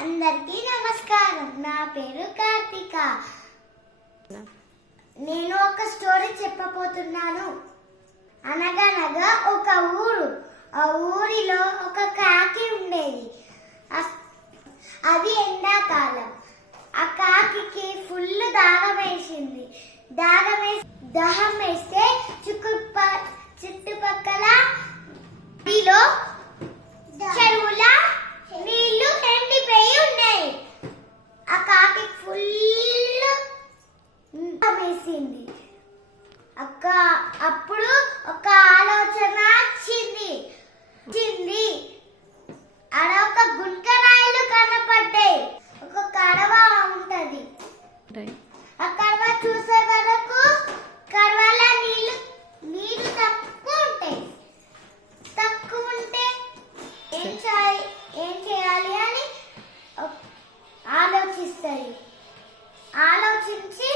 అందరికీ నమస్కారం. నా పేరు కార్తిక. నేను ఒక స్టోరీ చెప్పబోతున్నాను. అనగనగా ఒక ఊరు. ఆ ఊరిలో ఒక కాకి ఉండేది. అది ఎండాకాలం. ఆ కాకి ఫుల్ దాహం వేసింది. దాహం వేస్తే చుట్టుపక్కల చెరువుల నీళ్లు ఎండిపోయి ఉన్నాయి. ఆ కాకి ఫుల్ వేసింది. అప్పుడు ఒక ఆలోచన వచ్చింది. అక్కడ ఒక గుంటరాయిలు కనపడ్డాయి. ఒక కడవ ఉంటది. ఆ కడవ చూసే వరకు కడవల నీళ్లు తక్కువ ఉంటే ఏం చేయాలి అని ఆలోచిస్తాయి. ఆలోచించి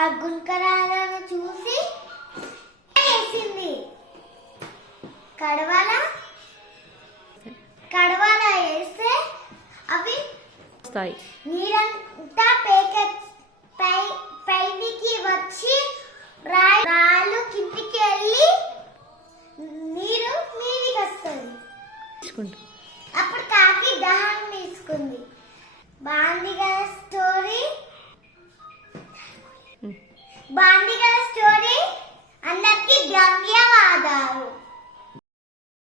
ఆ గుంకరాలను చూసి వేసింది. కడవల వేస్తే అవి నీరంతా పైకి వచ్చి రాళ్ళు కిందికి వెళ్ళి నీరు మీదికి వస్తుంది. అప్పుడు కాకి దాహం తీసుకుంది. బాంది కదా స్టోరీ. అందరికి